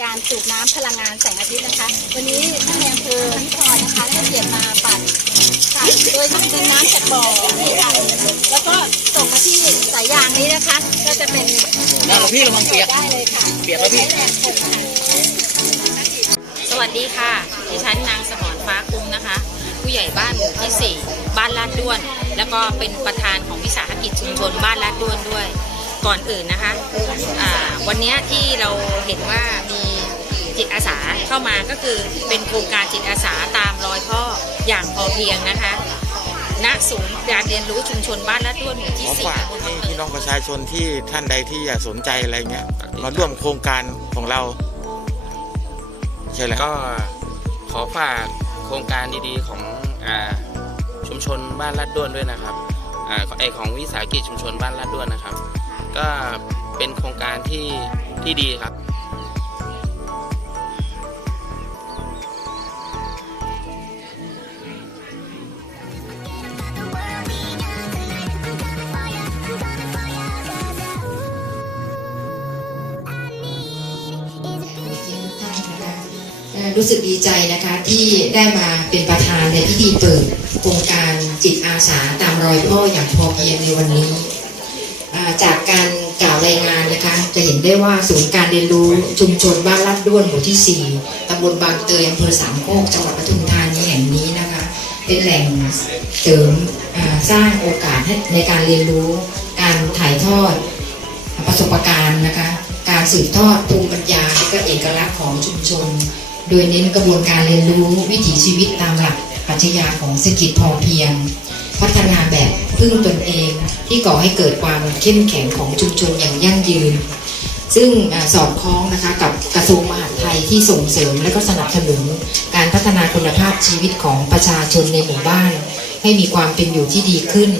ยานสูบน้ำพลังงานแสงอาทิตย์นะคะ วันนี้ท่านในอำเภอนิพรนะคะได้เปลี่ยนมาปั่นค่ะโดยดึงน้ำจากบ่อนี่ค่ะแล้วก็ส่งมาที่สายยางนี้นะคะ ก็จะเป็นเอาพี่ระวังเปียกได้เลยค่ะเปียกแล้วพี่ สวัสดีค่ะ ดิฉันนางสมรฟ้าคุ้มนะคะ ผู้ใหญ่บ้านหมู่ที่ 4 บ้านลาดด้วน แล้วก็เป็นประธานของวิสาหกิจชุมชนบ้านลาดด้วนด้วย ก่อนอื่นนะคะอ่าวันเนี้ยที่เราเห็นว่ามีจิตอาสาเข้ามาก็คือเป็นโครงการจิตอาสาตามรอยพ่ออย่างพอเพียงนะคะณศูนย์การเรียนรู้ชุมชนบ้านลาดด้วนหมู่ขที่อ4ฝากตำบลให้บางเตพี่ยน้องประชาชนที่ท่านใดที่อยากสนใจอะไรเงี้ยมาร่วมโครงการของเราใช่แล้วก็ขอฝากโครงการดีๆของอาชุมชนบ้านลาดด้วนด้วยนะครับอาไอของวิสาหกิจชุมชนบ้านลาดด้วนนะครับ ก็เป็นโครงการที่ที่ดีครับเอ่อรู้สึกดีใจนะคะที่ได้มาเป็นประธานในพิธีเปิดโครงการจิตอาสาตามรอยพ่ออย่างพอเพียงในวันนี้ จากการกล่าวรายงานนะคะ จะเห็นได้ว่าศูนย์การเรียนรู้ชุมชนบ้านลาดด้วนหมู่ที่ 4ตำบลบางเตยอำเภอสามโคกจังหวัดปทุมธานีแห่งนี้นะคะ เป็นแหล่งเสริมสร้างโอกาสให้ในการเรียนรู้ การถ่ายทอดประสบการณ์นะคะ การสืบทอดภูมิปัญญาและก็เอกลักษณ์ของชุมชน โดยเน้นกระบวนการเรียนรู้วิถีชีวิตตามหลักปรัชญาของเศรษฐกิจพอเพียง พัฒนาแบบพึ่งตนเองที่ก่อให้เกิดความเข้มแข็งของชุมชนอย่างยั่งยืน ซึ่งสอดคล้องนะคะกับกระทรวงมหาดไทยที่ส่งเสริมและก็สนับสนุนการพัฒนาคุณภาพชีวิตของประชาชนในหมู่บ้าน ให้มีความเป็นอยู่ที่ดีขึ้น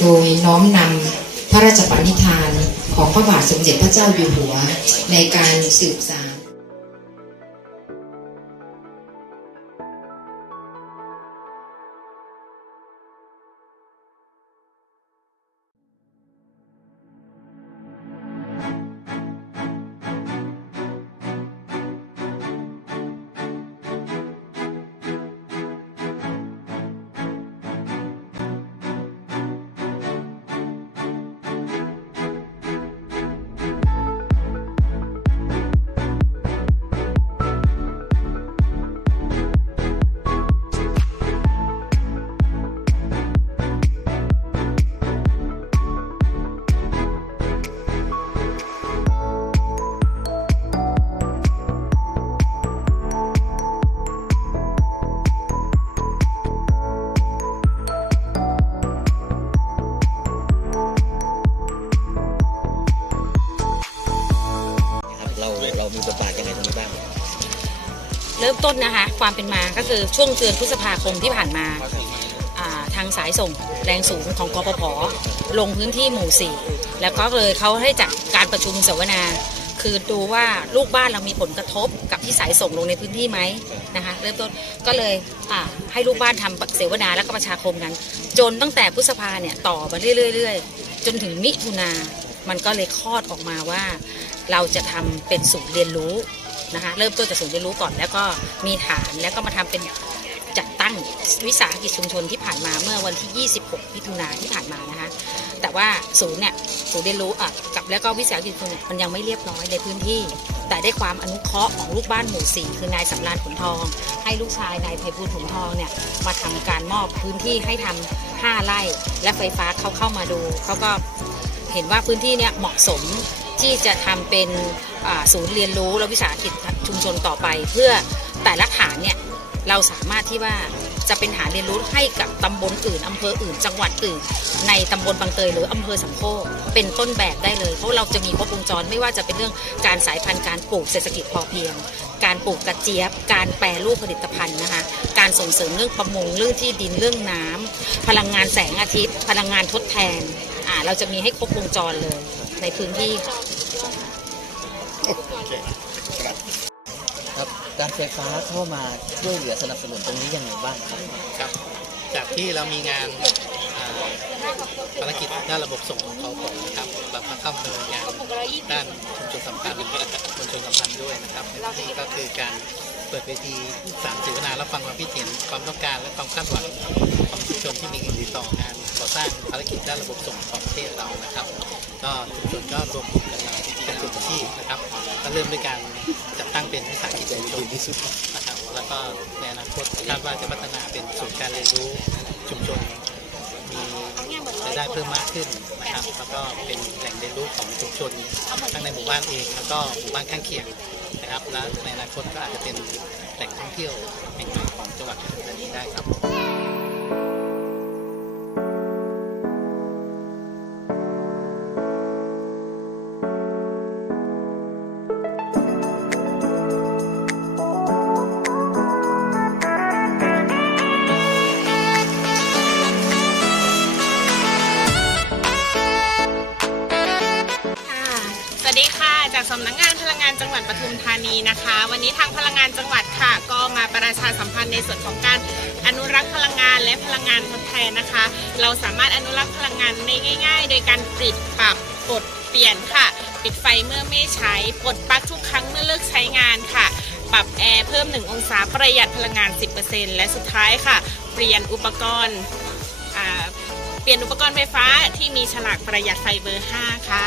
โดยน้อมนำพระราชปณิธานของพระบาทสมเด็จพระเจ้าอยู่หัว ในการสืบสาน มีบทบาทยังไงตรงนี้บ้าง เริ่มต้นนะคะ ความเป็นมาก็คือช่วงเดือนพฤษภาคมที่ผ่านมาอ่าทางสายส่งแรงสูงของกปพลงพื้นที่หมู่ 4 แล้วก็เลยเขาให้จัดการประชุมเสวนา คือดูว่าลูกบ้านเรามีผลกระทบกับที่สายส่งลงในพื้นที่ไหมนะคะเริ่มต้นก็เลยอ่าให้ลูกบ้านทำเสวนาแล้วก็ประชาคมกัน จนตั้งแต่พฤษภาเนี่ยต่อมาเรื่อยๆจนถึงมิถุนา มันก็เลยคลอดออกมาว่าเราจะทำเป็นศูนย์เรียนรู้นะคะเริ่มต้นจากศูนย์เรียนรู้ก่อนแล้วก็มีฐานแล้วก็มาทำเป็นจัดตั้งวิสาหกิจชุมชนที่ผ่านมาเมื่อวันที่ 26มิถุนาที่ผ่านมานะคะแต่ว่าศูนย์เนี่ยศูนย์เรียนรู้อะกับแล้วก็วิสาหกิจชุมชนมันยังไม่เรียบร้อยในพื้นที่ แต่ได้ความอนุเคราะห์ของลูกบ้านหมู่สี่คือนายสำรานขุนทอง ให้ลูกชายนายไพบูลขุนทองเนี่ยมาทำการมอบพื้นที่ให้ทำห้าไร่และไฟฟ้าเขาเข้ามาดูเขาก็ เห็นว่าพื้นที่เนี่ยเหมาะสมที่จะทำเป็นศูนย์เรียนรู้และวิสาหกิจชุมชนต่อไป เพื่อแต่ละฐานเนี่ยเราสามารถที่ว่าจะเป็นฐานเรียนรู้ให้กับตำบลอื่นอำเภออื่น จังหวัดอื่น ในตำบลบางเตยหรืออำเภอสำโคเป็นต้นแบบได้เลยเพราะเราจะมีครบวงจรไม่ว่าจะเป็นเรื่องการสายพันธุ์การปลูกเศรษฐกิจพอเพียง การปลูกกระเจี๊ยบ การแปรรูปผลิตภัณฑ์นะคะการส่งเสริมเรื่องประมงเรื่องที่ดินเรื่องน้ำพลังงานแสงอาทิตย์ พลังงานทดแทน เราจะมีให้ครบวงจรเลย ในพื้นที่ค่ะครับการไฟฟ้าเข้ามาช่วยเหลือสนับสนุนตรงนี้ยังไงบ้างครับครับ จากที่เรามีงานอ่าภารกิจด้านระบบส่งของเขาก่อนนะครับเราก็เข้ามาดำเนินงานด้านชุมชนสัมพันธ์ชุมชนสัมพันธ์ด้วยนะครับก็คือการเปิดเวทีสามเสวนารับฟังความคิดเห็นความต้องการและความคาดหวังของชุมชนที่มีติดต่องานก่อ สร้างภารกิจด้านระบบส่งของประเทศเรานะครับ ก็ชุมชนก็รวมกลุ่มกันมาเป็นกลุ่มอาชีพนะครับก็เริ่มด้วยการจัดตั้งเป็นวิสาหกิจชุมชนที่สุดนะครับแล้วก็ในอนาคตคาดว่าจะพัฒนาเป็นศูนย์การเรียนรู้ชุมชนมีรายได้เพิ่มมากขึ้นนะครับแล้วก็เป็นแหล่งเรียนรู้ของชุมชนทั้งในหมู่บ้านเองแล้วก็หมู่บ้านข้างเคียงนะครับและในอนาคตก็อาจจะเป็นแหล่งท่องเที่ยวแห่งใหม่ของจังหวัดนีได้ครับ สำนักงานพลังงานจังหวัดปทุมธานีนะคะ วันนี้ทางพลังงานจังหวัดค่ะ ก็มาประชาสัมพันธ์ในส่วนของการอนุรักษ์พลังงานและพลังงานทดแทนนะคะ เราสามารถอนุรักษ์พลังงานได้ง่าย ๆ โดยการปิดปรับกดเปลี่ยนค่ะ ปิดไฟเมื่อไม่ใช้ปลดปลั๊กทุกครั้งเมื่อเลิกใช้งานค่ะปรับแอร์เพิ่ม 1 องศาประหยัดพลังงาน 10%และสุดท้ายค่ะ เปลี่ยนอุปกรณ์เปลี่ยนอุปกรณ์ไฟฟ้าที่มีฉลากประหยัดไฟเบอร์ 5 ค่ะ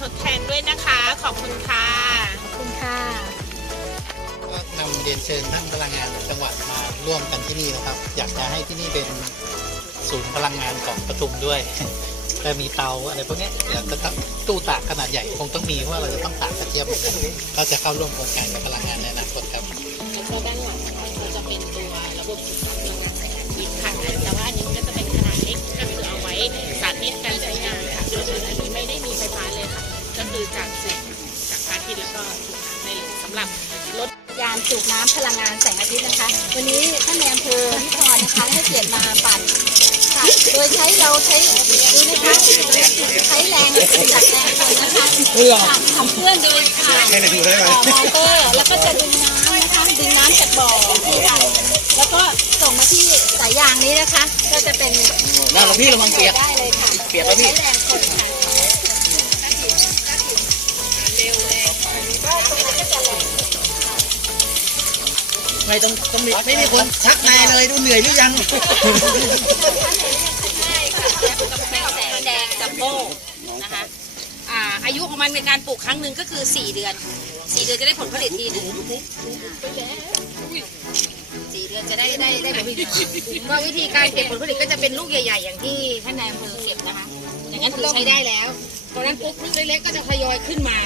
ทดแทนด้วยนะคะ ขอบคุณค่ะ ขอบคุณค่ะก็นำเรียนเชิญท่านพลังงานจังหวัดมาร่วมกันที่นี่นะครับ อยากจะให้ที่นี่เป็นศูนย์พลังงานของปทุมด้วยจะมีเตาอะไรพวกเนี้ยเดี๋ยวจะต้องตู้ตากขนาดใหญ่คงต้องมีเพราะว่าเราจะต้องตากกระเทียมก็จะเข้าร่วมโครงการกับพลังงานในอนาคตครับแล้วก็ด้านหลังเราจะเป็นตัวระบบสื่อสารพลังงานแสงอาทิตย์ค่ะแต่ว่าอันนี้มันก็จะเป็นขนาดเล็กก็คือเอาไว้สาธิตการใช้งานค่ะส่วนอันนี้ไม่ได้มีไฟฟ้าเลย ค่ะก็คือจากแสงจากพระอาทิตย์แล้วก็ถูกน้ำได้เลยสำหรับรถยานสูบน้ำพลังงานแสงอาทิตย์นะคะ วันนี้ท่านในอำเภอพิพรนะคะให้เกียรติมาปั่นค่ะ โดยใช้เราใช้ดูนะคะใช้แรงจากแรงคนนะคะค่ะขับเคลื่อนโดยผ่านต่อมอเตอร์แล้วก็จะดึงน้ำนะคะดึงน้ำจากบ่อค่ะแล้วก็ส่งมาที่สายยางนี้นะคะ ก็จะเป็น น่าพี่ระวังเปียก ได้เลยค่ะเปียกปะพี่ ใช้แรงคนค่ะ ไมต้องต้องมีไม่มีคนชักนายเลยดูเหนื่อยหรือยังแสงแดงจัมโบ้นะคะอ่าอายุของมันในการปลูกครั้งหนึ่งก็คือ 4 เดือน 4 เดือนจะได้ผลผลิตทีหนึ่งสี่เดือนจะได้ได้ได้ผลผลิตก็วิธีการเก็บผลผลิตก็จะเป็นลูกใหญ่ ๆ อย่างที่ท่านนายอำเภอเก็บนะคะ อย่างนั้นถือใช้ได้แล้วตอนนั้นปุ๊บลูกเล็กๆก็จะทยอยขึ้นมา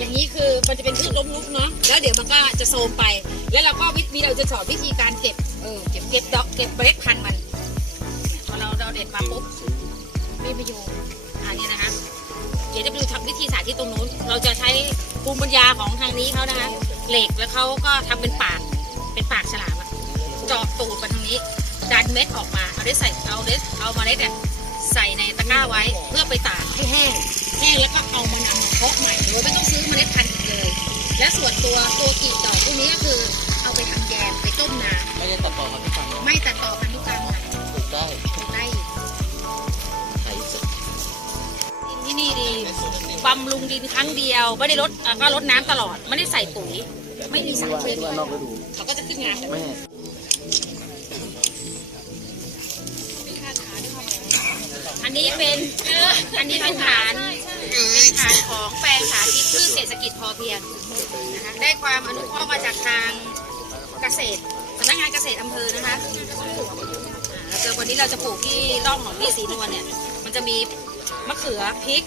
อย่างนี้คือมันจะเป็นพืชล้มลุกเนาะแล้วเดี๋ยวมันก็จะโทรมไป แล้วเราก็วิธีเราจะสอนวิธีการเก็บเออเก็บเก็บดอกเก็บเมล็ดพันธุ์มันพอเราเราเด็ดมาปุ๊บมีประโยชน์อันนี้นะคะเดี๋ยวจะไปดูทำวิธีสาธิตตรงนู้น เราจะใช้ภูมิปัญญาของทางนี้เขานะคะเหล็กแล้วเขาก็ทำเป็นปากเป็นปากฉลามอะจาะตูดมาทางนี้ดันเม็ดออกมาเอาได้ใส่เอาเด็ดเอาเมาเล็ดเนี่ยใส่ในตะกร้าไว้เพื่อไปตากให้แห้ง แห้งแล้วก็เอามานำมาเพาะใหม่โดยไม่ต้องซื้อเมล็ดพันธุ์อีกเลย และส่วนตัวตัวกลีบดอกพวกนี้ก็คือเอาไปทำแยมไปต้มน้ไม่ได้ตัดต่อครับพี่ฟังำไม่ตัดต่อพันธุกรรมค่ะปลูกได้ปลูกได้อีกไถเสร็จดินที่นี่ดีบำรุงดินครั้งเดียวไม่ได้ลดอะก็ลดน้ำตลอดไม่ได้ใส่ปุ๋ย ไม่มีสารเคมีเขาก็จะขึ้นงานแม่อันนี้เป็น อันนี้เป็นฐาน เป็นฐานของแปลงสาธิตพืชเศรษฐกิจพอเพียงนะคะได้ความอนุเคราะห์มาจากทางเกษตรสำนักงานเกษตรอำเภอนะคะเราเจอวันนี้เราจะปลูกที่ร่องของพี่สีนวลเนี่ย มันจะมีมะเขือพริก